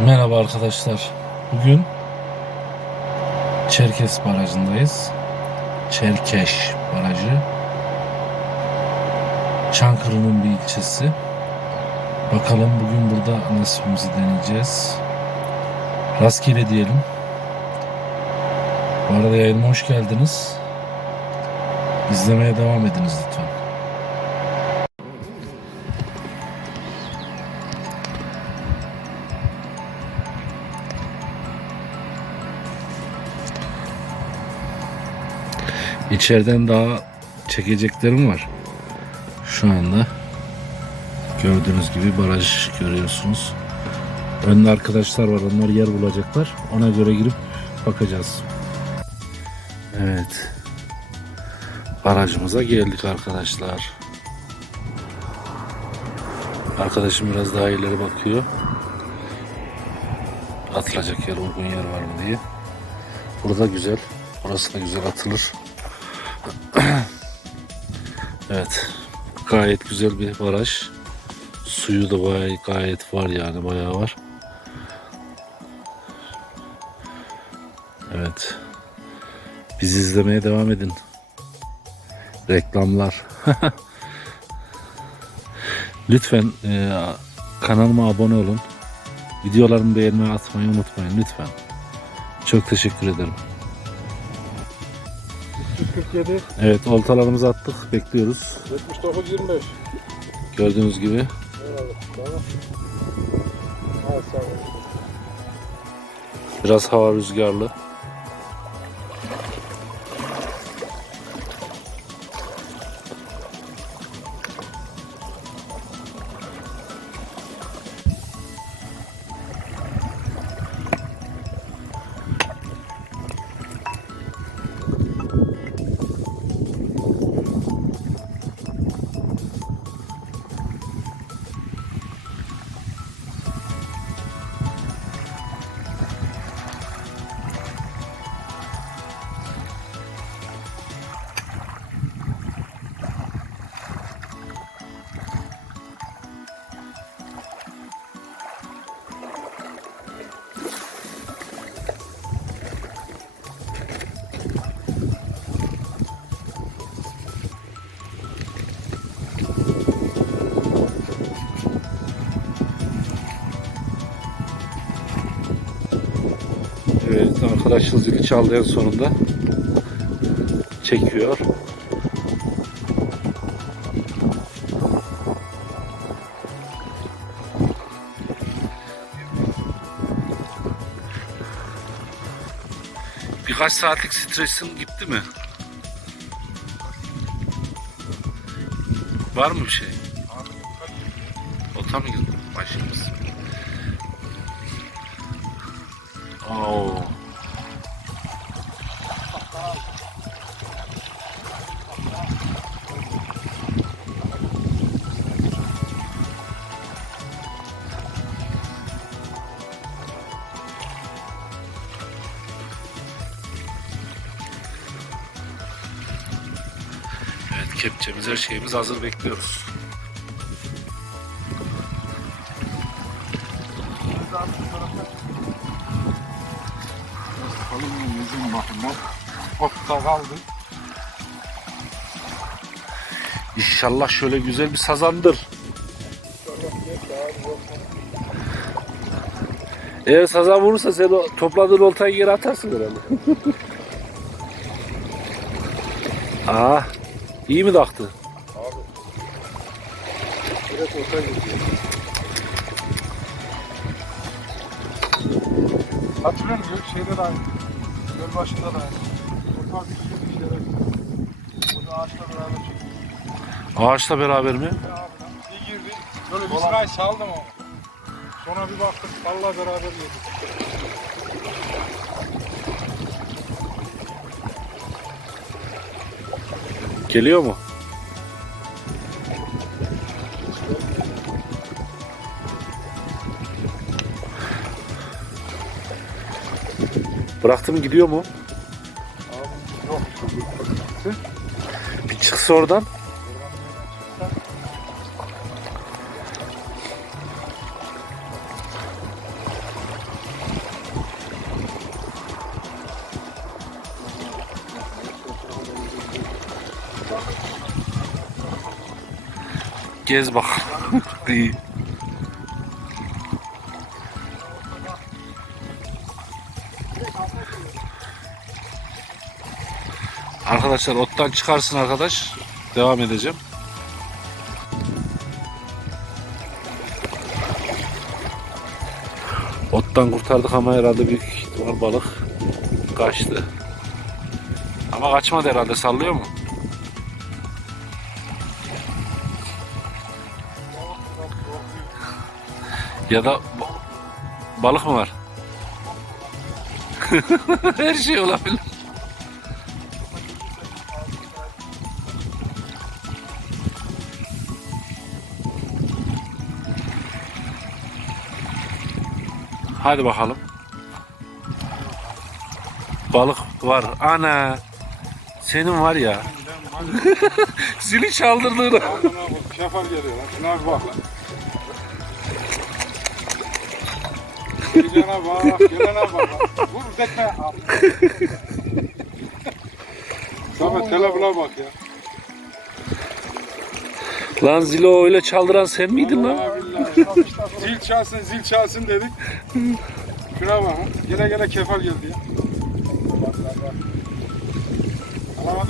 Merhaba arkadaşlar. Bugün Çerkes Barajı'ndayız. Çerkeş Barajı. Çankırı'nın bir ilçesi. Bakalım bugün burada nasibimizi deneyeceğiz. Rastgele diyelim. Bu arada yayınıma hoş geldiniz. İzlemeye devam ediniz lütfen. İçeriden daha çekeceklerim var. Şu anda gördüğünüz gibi baraj görüyorsunuz. Önde arkadaşlar var. Onlar yer bulacaklar. Ona göre girip bakacağız. Evet. Barajımıza geldik arkadaşlar. Arkadaşım biraz daha ileri bakıyor. Atılacak yer, uygun yer var mı diye. Burada güzel. Burası da güzel atılır. Evet. Gayet güzel bir baraj. Suyu da bayağı gayet var yani bayağı var. Evet. Bizi izlemeye devam edin. Reklamlar. Lütfen e, kanalıma abone olun. Videolarımı beğenmeyi atmayı unutmayın lütfen. Çok teşekkür ederim. 347 Evet oltalarımızı attık. Bekliyoruz. 79 25. Gördüğünüz gibi. Eyvallah. Tamam. Al sağ ol. Biraz hava rüzgarlı. Evet arkadaş zili çaldı en sonunda. Çekiyor. Birkaç saatlik stresin gitti mi? Var mı bir şey? Ota mı girdin? Başımız. Evet kepçemiz her şeyimiz hazır bekliyoruz. Yüzün bakımlar. Otta kaldı. İnşallah şöyle güzel bir sazandır. Eğer sazan vurursa sen o topladığın oltayı geri atarsın herhalde. Aa, iyi mi taktı? Direkt ota gidiyor. Hatırlıyor musun? Şeyde de. Göl başında da. Burada ağaçla beraber çekiyor. Ağaçla beraber mi? Bir girdi. Böyle bir sırayı saldım o. Sonra bir baktık. Vallahi beraber yedik. Geliyor mu? Bıraktım gidiyor mu? Abi, yok. Bir çıksa oradan. Gez bak. Arkadaşlar ottan çıkarsın arkadaş. Devam edeceğim. Ottan kurtardık ama herhalde büyük ihtimal balık kaçtı. Ama kaçmadı herhalde sallıyor mu? Ya da ba- balık mı var? Her şey olabilir. Hadi bakalım. Balık var. Ana. Senin var ya. Zili çaldırdığını. Şafak geliyor lan. Şuna bir bak lan. Gelene bak, gelene bak. Vur tekme. Samet telefona bak ya. Lan zilo öyle çaldıran sen miydin lan? Zil çalsın, zil çalsın dedik. Şuna bak. Gele gele kefal geldi ya. Bak.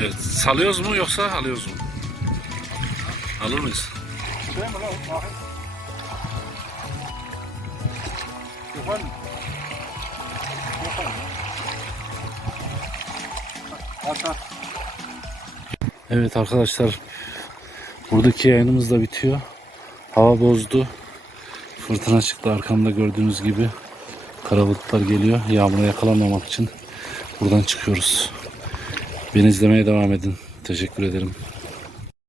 Evet. Salıyoruz mu yoksa alıyoruz mu? Alır mıyız? Şey mi lan? Bakayım. Evet arkadaşlar. Buradaki yayınımız da bitiyor. Hava bozdu. Fırtına çıktı arkamda gördüğünüz gibi. Kara bulutlar geliyor. Yağmura yakalanmamak için buradan çıkıyoruz. Beni izlemeye devam edin. Teşekkür ederim.